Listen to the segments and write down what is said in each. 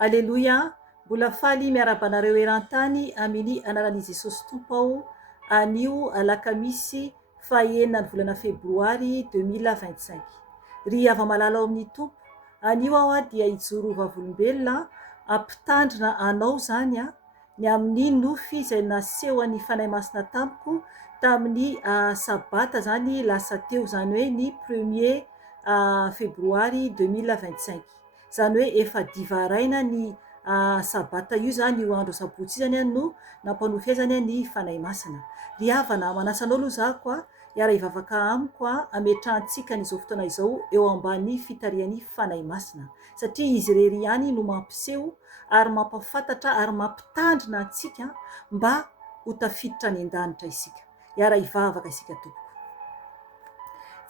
Aleloia, mbola faly miarabanareo eran-tany amin'ny anaran'i Jesosy Tompo aho anio alakamisy fahaenina ny volana febroary 2025. Ry ava-malala ao amin'ny Tompo, anio aho dia hijoro vavolombelona ampitandrina anao zany ny amin'ny nofy izay naseho ny fanahy masina tamiko tamin'ny sabata zany lasa teo, zany hoe ny 1er febroary 2025. Zany hoe efa divaraina ny sabata io zany io andro sabotsy zany no nampanofezany ny fanahy masina. Ry havana, manasanao aloha zako hiara hivavaka amiko ametrahantsika n'izao fotoana izao eo ambany fitarian'ny fanahy masina, satria izy rery ihany no mampiseho ary mampafantatra ary mampitandrina antsika mba ho tafiditra any an-danitra isika. Hiara hivavaka isika tompoko.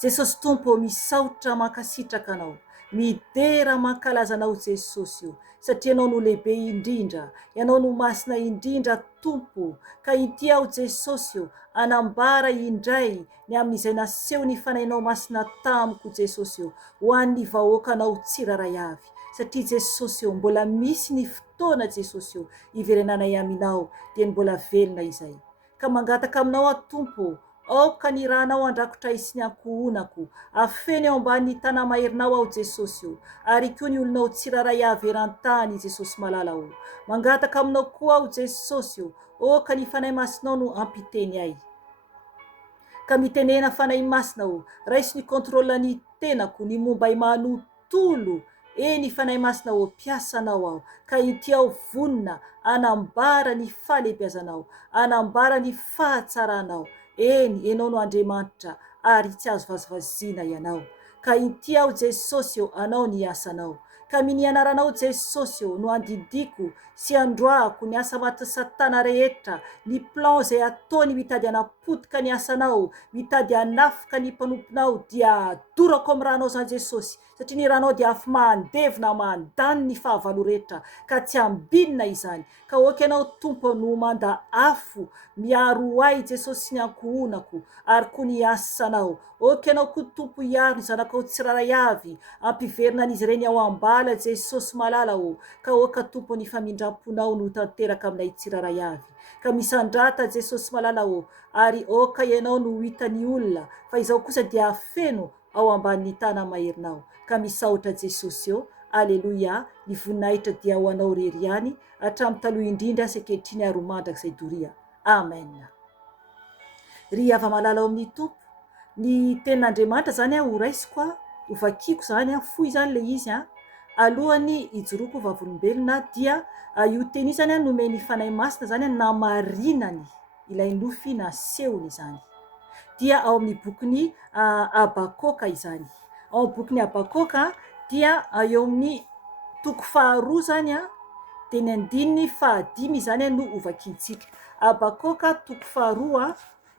Jesosy Tompo, misaotra mankasitraka anao, midera mankalaza anao Jesosy io, satria anao no lehibe indrindra, ianao no masina indrindra Tompo, ka ity aho Jesosy io anambara indray ny amin'izay naseho ny fanahinao masina tamiko Jesosy io ho an'ny vahoakanao tsiraray avy, satria Jesosy io mbola misy ny fotoana Jesosy io iverenanay aminao dia mbola velona izay. Ka mangataka aminao aho Tompo, aoka ny ranao andrakotra sy ny ankohonako, afeny ao ambany tanamaherinao aho Jesosy io, ary koa ny olonao tsiraray avy eran-tany Jesosy malala io. Mangataka aminao koa aho Jesosy io, aoka ny fanahy masinao no ampiteny ahy. Ka mitenena fanahy masina io, raisy ny kontrola ny tenako, ny momba manontolo, ny fanahy masina io piasanao aho, ka ity aho vonona anambara ny fahalebiazanao, anambara ny fahatsaranao. Enao no Andriamanitra ary tsy azo vazivazina ianao. Ka ity aho Jesosy io, anao ny asanao. Ka miny anaranao Jesosy io no andidiko sy androako ny asa maty Satana rehetra, ny plan izay ataony mitady hanapotika ny asanao, mitady hanafika ny mpanomponao, dia adorako amin'ny ranao zany Jesosy, satria ny ranao dia afy mandevina mandany ny fahavalo rehetra, ka tsy ambinina izany. Ka oka ianao Tompo no manda afo miaro ahy Jesosy sy ny ankohonako ary koa ny asanao. Oka ianao koa Tompo hiaro ny zanakao tsiraray avy, ampiverina an'izy ireny ao ambala Jesosy malala o. Ka oka Tompo ny famindramponao no tanteraka aminay tsiraray avy. Ka misandrata Jesosy malala o, ary oka ianao no hitany olona, fa izao kosa dia feno ao ambanin'ny tanamaherinao. Ka misaotra Jesosy io. Aleloia, ny voninahitra dia ho anao rery ihany, hatramin'ny taloha indrindra sy ankehitriny ary ho mandrakizay doria. Amen. Ry ava-malala ao amin'ny Tompo, ny tenin'Andriamanitra zany ho raisiko, ho vakiako zany, fohy zany le izy alohany hijoroako vavolombelona, dia io teny io zany nomeny fanahy masina zany namarinany ilay nofy nasehony izany. Dia ao amin'ny bokin'ny Abakoka izany. Ao amin'ny bokin'ny Abakoka dia eo amin'ny toko faharoa zany teny andininy fahadimy zany no hovakintsika. Abakoka toko faharoa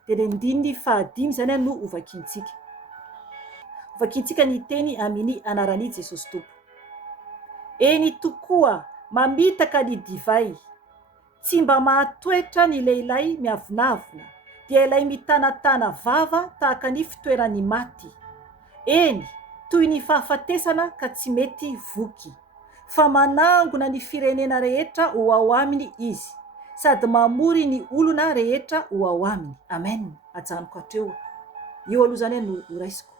teny andininy fahadimy zany no hovakintsika. Hovakintsika ny teny amin'ny anaran'i Jesosy Tompo. Eny tokoa mamitaka ny divay, tsy mba mahatoetra ny lehilahy miavonavona, dia ilay mitanatana vava tahaka ny fitoeran'ny maty. Eny, toy ny fahafatesana ka tsy mety voky, fa manangona ny firenena rehetra ho ao aminy izy, sady mamory ny olona rehetra ho ao aminy. Amen. Ajanoko hatreo. Io aloha zany no raisiko.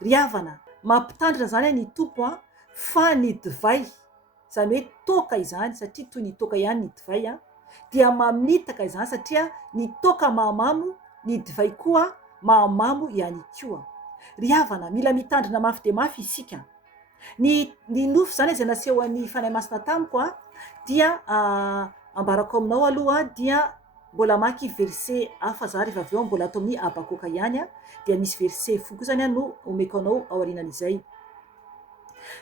Ry havana, mampitandrina zany ny Tompo fa ny divay, zany hoe toka izany, satria toy ny toka ihany ny divay, dia mamitaka izany satria ny toka mahamamo, ny divay koa mahamamo ihany koa. Ry havana, mila mitandrina mafy dia mafy isika. Ny nofy zany izay naseho ny fanahy masina tamiko dia ambarako aminao aloha dia mbola maky verset hafa za rehefa avy eo mbola ato amin'ny Abakoka ihany dia misy verset foko zany no omeko anao ao aorianan'izay.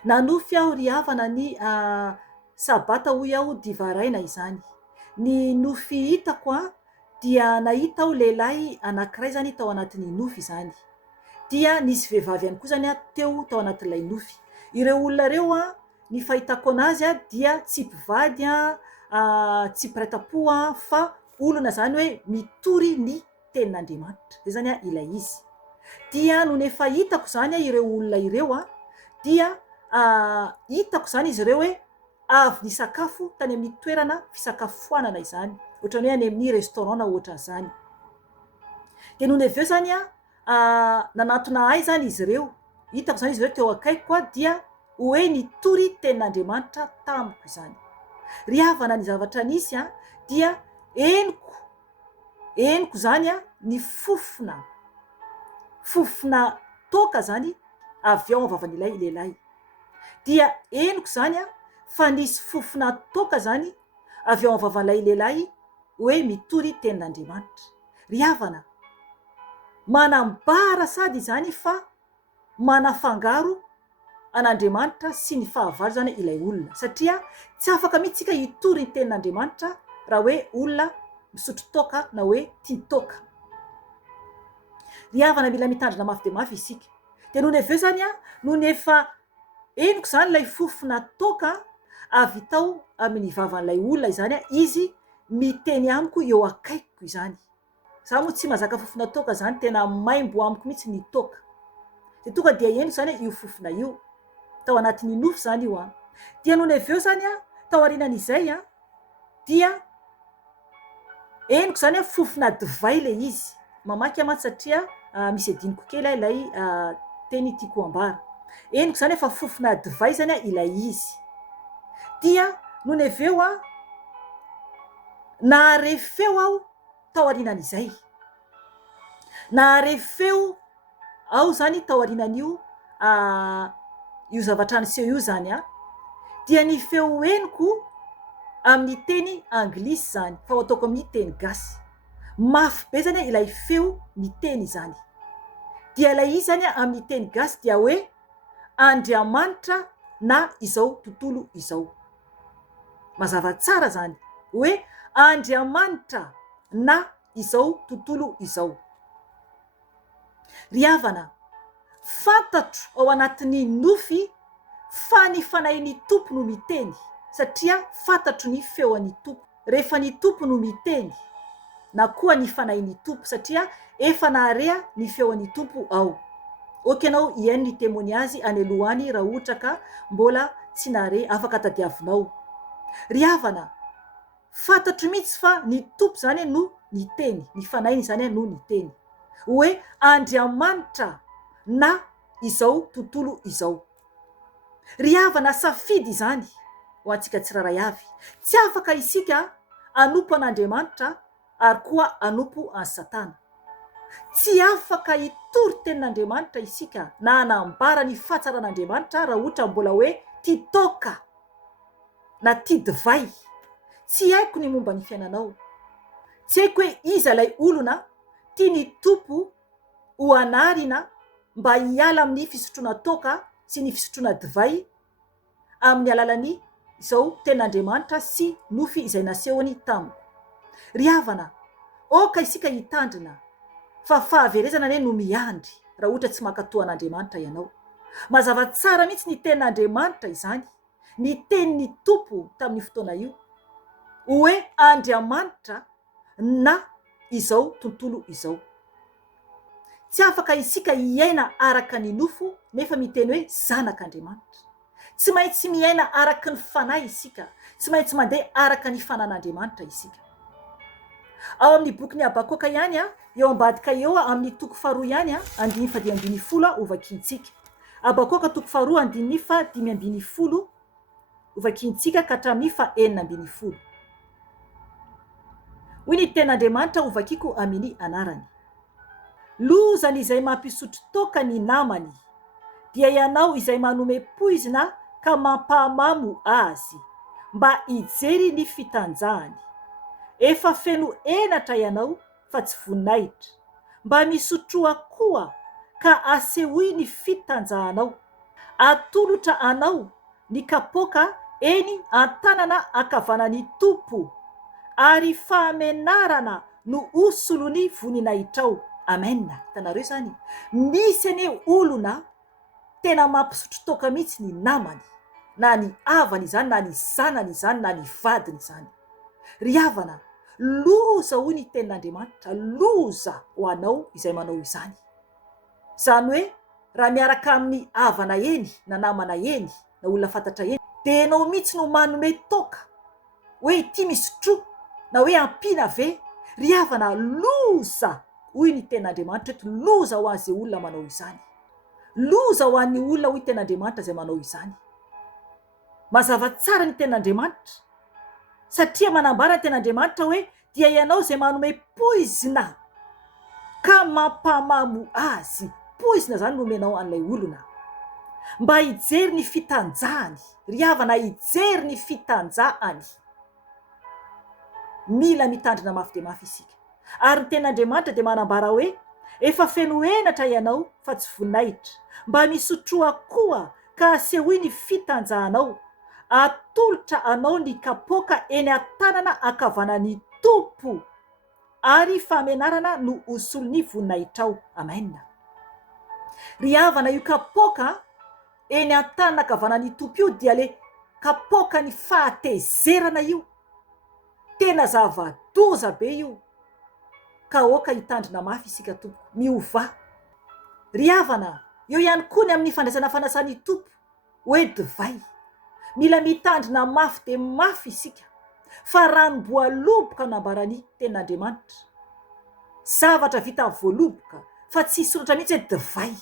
Nanofy aho ry havana ny sabata hoy aho divaraina izany. Ny nofy hitako dia nahita aho lehilahy anankiray zany tao anatin'ny nofy izany. Dia nisy vehivavy ihany koa zany teo tao anatin'ilay nofy. Ireo olona ireo ny fahitako anazy dia tsy mpivady tsy mpiray-po fa olona zany hoe mitory ny tenin'Andriamanitra. Zay zany ilay izy. Dia no nefa hitako zany ireo olona ireo dia hitako zany izy ireo hoe avy ny sakafo tany amin'ny toerana fisakafoanana izany, ohatrany hoe any amin'ny restaurant na ohatran'izany. De noho ny avy eo zany nanantona ahy zany izy ireo, hitako zany izy ireo teo akaiko a, dia hoe nitory tenin'Andriamanitra tamiko izany. Ry havana ny zavatra nisy dia henoko zany ny fofona toka zany avy ao avavan'ilay lehilahy. Dia henoko zany fa nisy fofona toka zany avy ao avavan'ilay lehilahy hoe mitory tenin'Andriamanitra. Ry havana, manambara sady izany fa manafangaro an'Andriamanitra sy ny fahavalo zany ilay olona, satria tsy afaka mihitsy hitory ny tenin'Andriamanitra raha hoe olona misotro toka na hoe tia toka. Ry havana, mila mitandrina mafy de mafy isika. De noho ny avy eo zany noho ny efa henoko zany ilay fofona toka avy tao amin'ny vavan'ilay olona izany izy miteny amiko eo akaikiko izany. Za moa tsy mazaka fofona toka zany, tena maimbo amiko mihitsy ny toka. De tonga dia henoko zany io fofona io, tao anatin'ny nofo zany io Dia noho ny avy eo zany tao aorianan'izay dia henoko zany fofona divay le izy. Mamaky mantsy satria misy adiniko kely ilay teny tiako ambara. Henoko zany fa fofona divay zany ilay izy. Dia noho ny avy eo naharefy feo aho tao aorianan'izay. Naharefy feo aho zany tao aorianan'io io zavatra niseho io zany dia ny feo henoko amin'ny teny anglisy zany, fa ataoko amin'ny teny gasy. Mafy be zany ilay feo miteny izany. Dia ilay izy zany amin'ny teny gasy dia hoe Andriamanitra na izao tontolo izao. Mazava tsara zany hoe Andriamanitra na izao tontolo izao. Ry havana, fantatro ao anatin'ny nofy fa ny fanahin'ny tompo no miteny, satria fantatro ny feon'ny tompo. Rehefa ny tompo no miteny na koa ny fanahin'ny tompo, satria efa naharea ny feon'ny tompo ao. Okanao hiaino ny témoignage any alohany raha ohatra ka mbola tsy nahare, afaka tadiavinao. Ry havana, fantatro mihitsy fa ny tompo zany no niteny, ny fanahiny zany no niteny hoe Andriamanitra na izao tontolo izao. Ry havana, safidy izany ho antsika tsiraray avy. Tsy afaka isika anompo an'Andriamanitra ary koa anompo an Satana. Tsy afaka hitory tenin'Andriamanitra isika na anambara ny fahatsaran'Andriamanitra raha ohatra mbola hoe tia toka na tia divay. Tsy haiko ny momba ny fiainanao, tsy haiko hoe iza ilay olona tia ny tompo ho anarina mba hiala amin'ny fisotroana toka sy ny fisotroana divay amin'ny alalan'ny izao tenin'Andriamanitra sy nofy izay nasehony tamiko. Ry havana, oka isika hitandrina fa fahaverezana anie no miandry raha ohatra tsy mankatoa an'Andriamanitra ianao. Mazava tsara mihitsy ny tenin'Andriamanitra izany, ny tenin'ny tompo tamin'ny fotoana io hoe Andriamanitra na izao tontolo izao. Tsy afaka isika hiaina araka ny nofo nefa miteny hoe zanak'Andriamanitra. Tsy maintsy miaina araka ny fanahy isika, tsy maintsy mandeha araka ny fanan'Andriamanitra isika. Ao amin'ny bokin'ny Habakoka ihany eo ambadika eo amin'ny toko faharoa ihany 5:10 ovakintsika. Habakoka toko faharoa 5:10 ovakintsika ka hatramin'ny 4:10. Hoy ny ten'Andriamanitra ovakiko amin'ny anarany: lozany izay mampisotro toka ny namany, dia ianao izay manome poizina ka mampamamo azy, mba hijery ny fitanjahany. Efa feno enatra ianao fa tsy voninahitra, mba misotroa koa ka asehoy ny fitanjahanao. Atolotra anao ny kapoaka eny an-tanana ankavanan'ny tompo, ary famenarana no osolony voninahitrao. Amen. Hitanareo zany, misy anie olona tena mampisotro toka mihitsy ny namany, na ny havany izany, na ny zanany izany, na ny vadiny izany. Ry havana, loza hoy ny tenin'Andriamanitra, loza ho anao izay manao izany. Zany hoe raha miaraka amin'ny havana eny na namana eny na olona fantatra eny dia ianao mihitsy no manome toka hoe ity misy tro na hoe ampina ve. Ry havana, loza hoy ny ten'Andriamanitra eto, loza ho an'izay olona manao izany, loza ho an'ny olona hoy ten'Andriamanitra izay manao izany. Mazava tsara ny ten'Andriamanitra satria manambara ny ten'Andriamanitra hoe dia ianao izay manome poizina ka mampamamo azy. Poizina zany nomenao an'ilay olona mba hijery ny fitanjahany. Ry havana, hijery ny fitanjahany. Mila mitandrina mafy dia mafy isika. Ary ny ten'Andriamanitra dia manambara hoe efa feno enatra ianao fa tsy voninahitra, mba misotroa koa ka asehoy ny fitanjahanao. Atolotra anao ny kapoaka eny an-tanana ankavanan'ny tompo, ary famenarana no hosolon'ny voninahitrao. Amen. Ry havana, io kapoaka eny an-tanana ankavanan'ny tompo io dia le kapoaka ny fahatezerana io. Tena zava-doza be io, ka oka hitandrina mafy isika tompo, miova. Ry havana, eo ihany koa ny amin'ny fandraisana fanasany tompo hoe divay. Mila mitandrina mafy dia mafy isika fa ranom-boaloboka nambarany ten'Andriamanitra, zavatra vita voaloboka fa tsy soratra mihitsy hoe divay.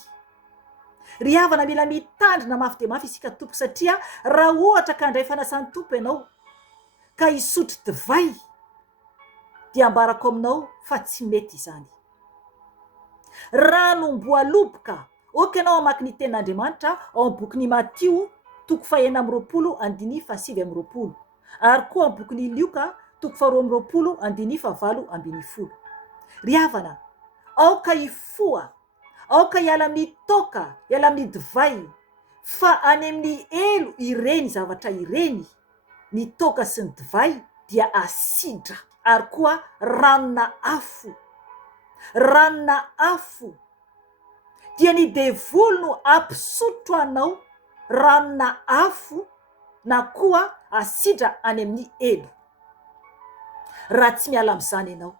Ry havana, mila mitandrina mafy dia mafy isika tompo, satria raha ohatra ka handray fanasany tompo ianao ka hisotro divay dia ambarako aminao fa tsy mety izany. Ranom-boaloboka, oka ianao amaky ny ten'Andriamanitra ao amin'ny boky ny Matio 6:9-7, ary koa amin'ny boky ny Lioka 2:20-7. Ry havana, aoka hifoa, aoka hiala amin'ny toka, hiala amin'ny divay, fa any amin'ny elo ireny zavatra ireny. Ny toka sy ny divay dia asidra, ary koa ranona afo. Ranona afo dia ny devolo no ampisotro anao ranona afo na koa asidra any amin'ny elo, raha tsy miala amin'izany ianao.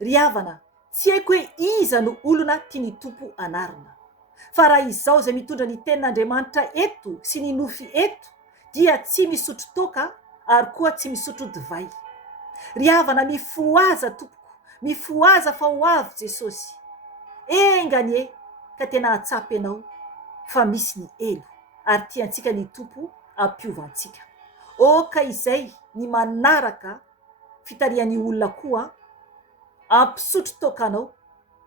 Ry havana, tsy haiko hoe iza no olona tia ny tompo anarina, fa raha izao izay mitondra ny ten'Andriamanitra eto sy ny nofy eto dia tsy misotro toka ary koa tsy misotro divay. Ry havana, mifoaza tompoko, mifoaza fa ho avy Jesosy. Enganie ka tena atsapy ianao fa misy ny elo, ary tiantsika ny tompo ampiovantsika. Oka izay ny manaraka fitarihan'ny olona koa ampisotro tokanao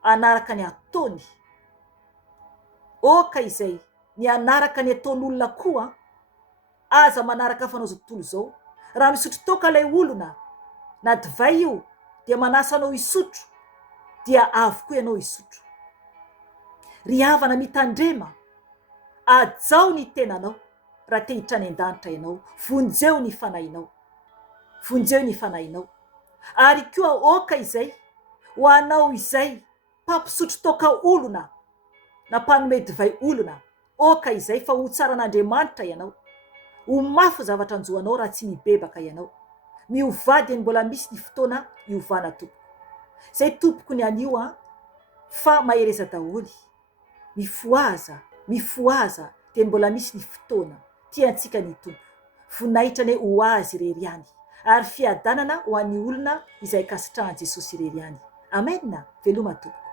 anaraka ny ataony. Oka izay ny anaraka ny ataon'olona koa aza manaraka fanao zao tontolo zao. Raha misotro toka ilay olona na divay io dia manasa anao hisotro, dia avokoa ianao hisotro. Ry havana, mitandrema, ajao ny tenanao raha te hitrany an-danitra ianao. Vonjeo ny fanahinao, vonjeo ny fanahinao. Ary koa oka izay ho anao izay mpampisotro toka olona na mpanome divay olona, oka izay fa ho tsara an'Andriamanitra ianao, ho mafy zavatra anjoanao raha tsy mibebaka ianao. Miovady any mbola misy ny fotoana hiovana tompoko. Zay tompoko ny anio fa mahereza daholy. Mifoaza, mifoaza dia mbola misy ny fotoana tiantsika ny tompo. Voninahitra ny ho azy irery any, ary fiadanana ho an'ny olona izay kasitrahan Jesosy irery any. Amen. Veloma tompo.